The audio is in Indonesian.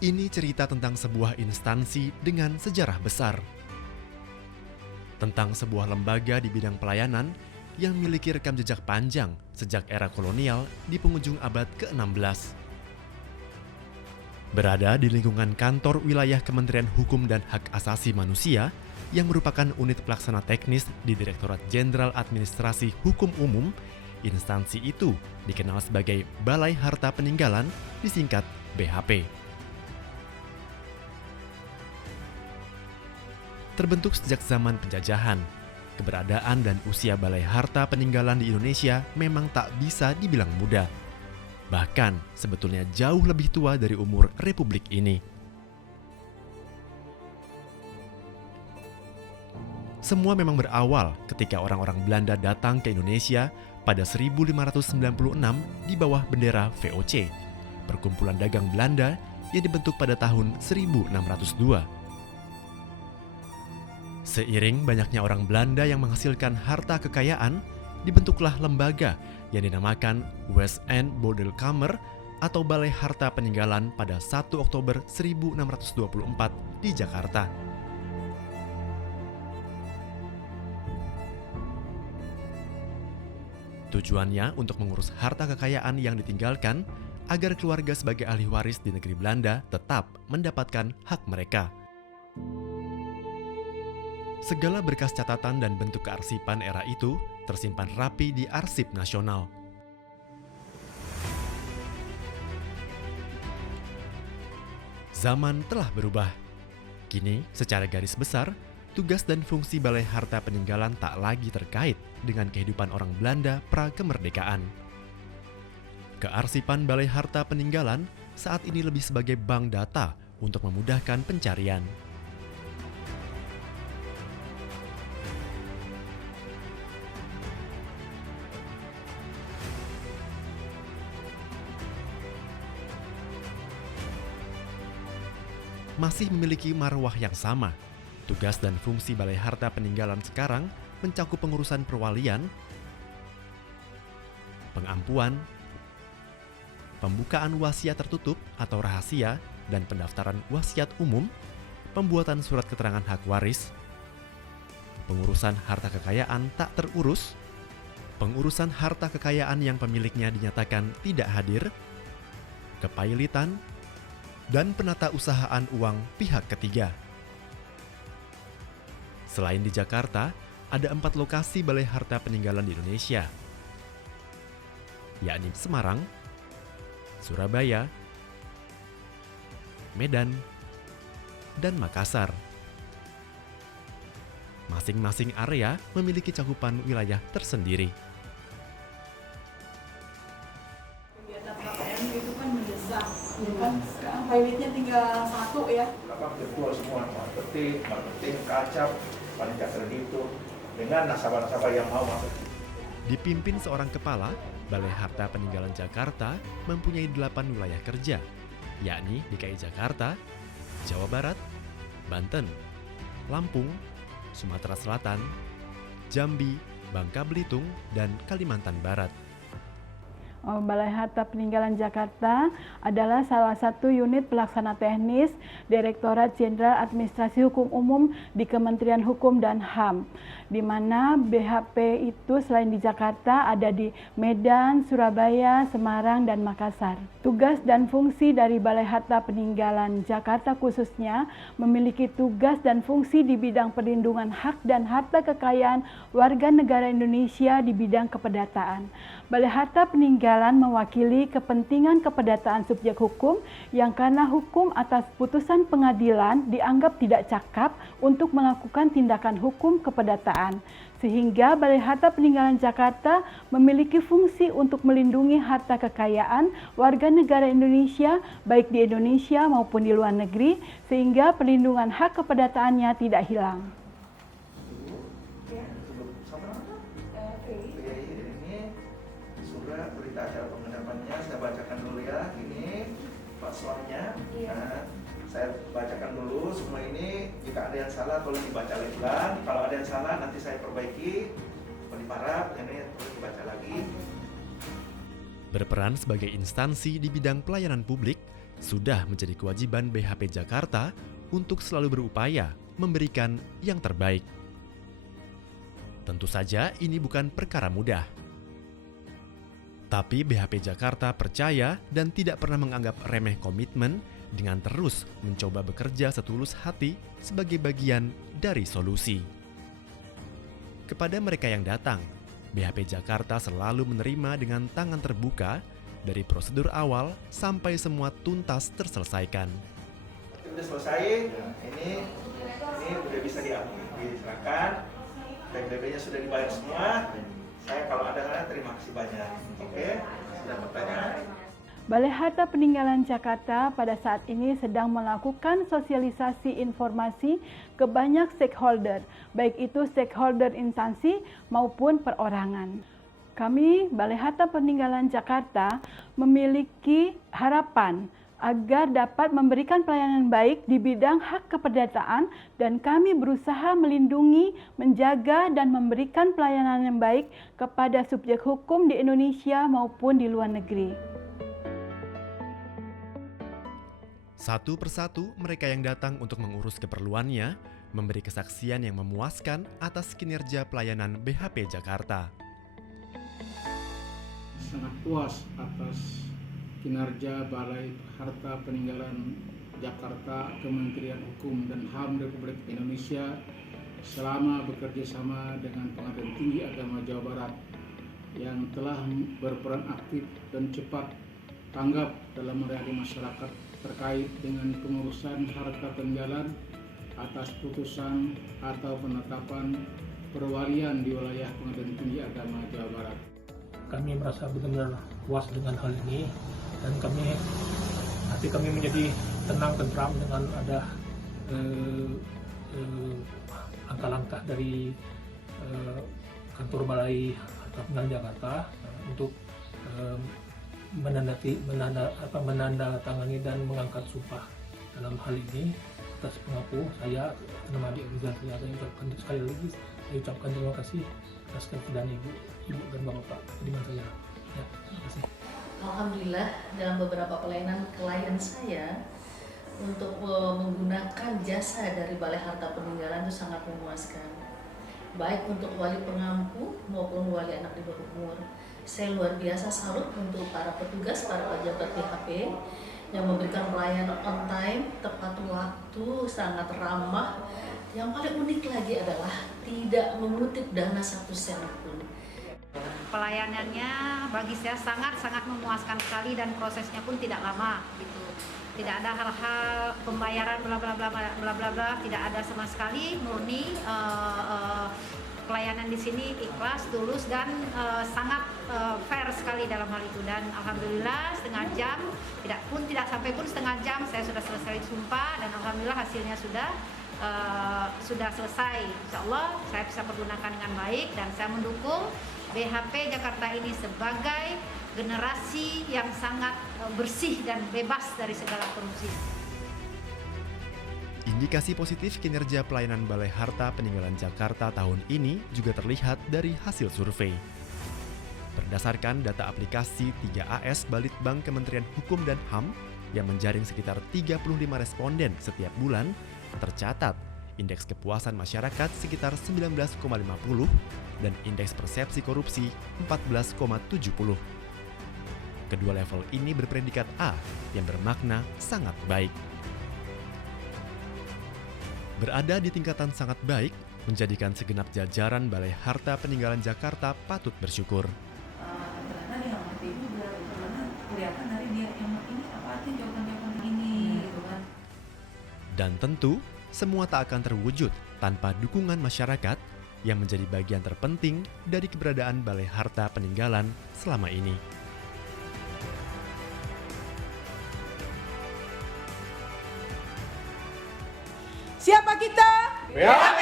Ini cerita tentang sebuah instansi dengan sejarah besar. Tentang sebuah lembaga di bidang pelayanan yang memiliki rekam jejak panjang sejak era kolonial di penghujung abad ke-16. Berada di lingkungan kantor wilayah Kementerian Hukum dan Hak Asasi Manusia yang merupakan unit pelaksana teknis di Direktorat Jenderal Administrasi Hukum Umum, instansi itu dikenal sebagai Balai Harta Peninggalan, disingkat BHP. Terbentuk sejak zaman penjajahan, keberadaan dan usia Balai Harta Peninggalan di Indonesia memang tak bisa dibilang muda. Bahkan sebetulnya jauh lebih tua dari umur Republik ini. Semua memang berawal ketika orang-orang Belanda datang ke Indonesia pada 1596 di bawah bendera VOC, Perkumpulan Dagang Belanda yang dibentuk pada tahun 1602. Seiring banyaknya orang Belanda yang menghasilkan harta kekayaan, dibentuklah lembaga yang dinamakan West End Boerdelkammer atau Balai Harta Peninggalan pada 1 Oktober 1624 di Jakarta. Tujuannya untuk mengurus harta kekayaan yang ditinggalkan agar keluarga sebagai ahli waris di negeri Belanda tetap mendapatkan hak mereka. Segala berkas catatan dan bentuk kearsipan era itu tersimpan rapi di Arsip Nasional. Zaman telah berubah. Kini, secara garis besar, tugas dan fungsi Balai Harta Peninggalan tak lagi terkait dengan kehidupan orang Belanda pra-kemerdekaan. Kearsipan Balai Harta Peninggalan saat ini lebih sebagai bank data untuk memudahkan pencarian. Masih memiliki marwah yang sama. Tugas dan fungsi Balai Harta Peninggalan sekarang mencakup pengurusan perwalian, pengampuan, pembukaan wasiat tertutup atau rahasia dan pendaftaran wasiat umum, pembuatan surat keterangan hak waris, pengurusan harta kekayaan tak terurus, pengurusan harta kekayaan yang pemiliknya dinyatakan tidak hadir, kepailitan, dan penatausahaan uang pihak ketiga. Selain di Jakarta, ada 4 lokasi Balai Harta Peninggalan di Indonesia, yakni Semarang, Surabaya, Medan, dan Makassar. Masing-masing area memiliki cakupan wilayah tersendiri. Kegiatan KPM itu kan mendesak, ya kan? Sekarang pilotnya tinggal 1 ya. Belakang virtual semua, marketing, kacap, panitia kreditur, dengan nasabah-nasabah yang mau masuk. Dipimpin seorang kepala, Balai Harta Peninggalan Jakarta mempunyai 8 wilayah kerja, yakni DKI Jakarta, Jawa Barat, Banten, Lampung, Sumatera Selatan, Jambi, Bangka Belitung, dan Kalimantan Barat. Balai Harta Peninggalan Jakarta adalah salah satu unit pelaksana teknis Direktorat Jenderal Administrasi Hukum Umum di Kementerian Hukum dan HAM, di mana BHP itu selain di Jakarta ada di Medan, Surabaya, Semarang, dan Makassar. Tugas dan fungsi dari Balai Harta Peninggalan Jakarta khususnya memiliki tugas dan fungsi di bidang perlindungan hak dan harta kekayaan warga negara Indonesia di bidang keperdataan. Balai Harta Peninggalan mewakili kepentingan keperdataan subjek hukum yang karena hukum atas putusan pengadilan dianggap tidak cakap untuk melakukan tindakan hukum keperdataan. Sehingga Balai Harta Peninggalan Jakarta memiliki fungsi untuk melindungi harta kekayaan warga negara Indonesia baik di Indonesia maupun di luar negeri sehingga perlindungan hak keperdataannya tidak hilang. Surat berita acara penginapannya saya bacakan dulu ya. Ini paslonnya. Nah, saya bacakan dulu semua ini. Jika ada yang salah tolong dibaca ulang. Kalau ada yang salah nanti saya perbaiki. Kalau diparap ini perlu dibaca lagi. Berperan sebagai instansi di bidang pelayanan publik, Sudah menjadi kewajiban BHP Jakarta untuk selalu berupaya memberikan yang terbaik. Tentu saja ini bukan perkara mudah. Tapi BHP Jakarta percaya dan tidak pernah menganggap remeh komitmen dengan terus mencoba bekerja setulus hati sebagai bagian dari solusi. Kepada mereka yang datang, BHP Jakarta selalu menerima dengan tangan terbuka dari prosedur awal sampai semua tuntas terselesaikan. Udah selesai, ini udah bisa diserahkan, PBB-nya sudah dibayar semua. Saya kalau ada terima kasih banyak. Oke, sudah pertanyaan. Balai Harta Peninggalan Jakarta pada saat ini sedang melakukan sosialisasi informasi ke banyak stakeholder, baik itu stakeholder instansi maupun perorangan. Kami, Balai Harta Peninggalan Jakarta, memiliki harapan agar dapat memberikan pelayanan baik di bidang hak keperdataan dan kami berusaha melindungi, menjaga, dan memberikan pelayanan yang baik kepada subjek hukum di Indonesia maupun di luar negeri. Satu persatu mereka yang datang untuk mengurus keperluannya memberi kesaksian yang memuaskan atas kinerja pelayanan BHP Jakarta. Sangat puas atas kinerja Balai Harta Peninggalan Jakarta, Kementerian Hukum dan HAM Republik Indonesia selama bekerja sama dengan Pengadilan Tinggi Agama Jawa Barat yang telah berperan aktif dan cepat tanggap dalam melayani masyarakat terkait dengan pengurusan harta peninggalan atas putusan atau penetapan perwalian di wilayah Pengadilan Tinggi Agama Jawa Barat. Kami merasa benar-benar puas dengan hal ini dan hati kami menjadi tenang, tentram dengan ada langkah-langkah dari kantor Balai Harta Peninggalan Jakarta untuk menandatangani dan mengangkat sumpah dalam hal ini. Atas pengaku saya nama adik Rizal Triata yang sekali lagi saya ucapkan terima kasih atas kepercayaan ibu dan bapak di mana saya. Ya, terima kasih. Alhamdulillah dalam beberapa pelayanan klien saya untuk menggunakan jasa dari Balai Harta Peninggalan itu sangat memuaskan. Baik untuk wali pengampu maupun wali anak di bawah umur. Saya luar biasa salut untuk para petugas, para pejabat BHP yang memberikan pelayanan on time, tepat waktu, sangat ramah. Yang paling unik lagi adalah tidak mengutip dana 1 sen pun. Pelayanannya bagi saya sangat memuaskan sekali dan prosesnya pun tidak lama gitu. Tidak ada hal-hal pembayaran bla bla bla bla bla bla, tidak ada sama sekali, murni pelayanan di sini ikhlas, tulus dan sangat fair sekali dalam hal itu. Dan alhamdulillah setengah jam, tidak sampai pun setengah jam saya sudah selesai sumpah dan alhamdulillah hasilnya sudah selesai. Insya Allah saya bisa pergunakan dengan baik dan saya mendukung BHP Jakarta ini sebagai generasi yang sangat bersih dan bebas dari segala korupsi. Indikasi positif kinerja pelayanan Balai Harta Peninggalan Jakarta tahun ini juga terlihat dari hasil survei. Berdasarkan data aplikasi 3AS Balitbank Kementerian Hukum dan HAM yang menjaring sekitar 35 responden setiap bulan, tercatat indeks kepuasan masyarakat sekitar 19,50 dan indeks persepsi korupsi 14,70. Kedua level ini berpredikat A yang bermakna sangat baik. Berada di tingkatan sangat baik menjadikan segenap jajaran Balai Harta Peninggalan Jakarta patut bersyukur. Ternyata dia ngerti juga, karena kelihatan dari dia yang ini apa artinya jawaban-jawaban ini, gitu kan. Dan tentu, semua tak akan terwujud tanpa dukungan masyarakat yang menjadi bagian terpenting dari keberadaan Balai Harta Peninggalan selama ini. Siapa kita? BHP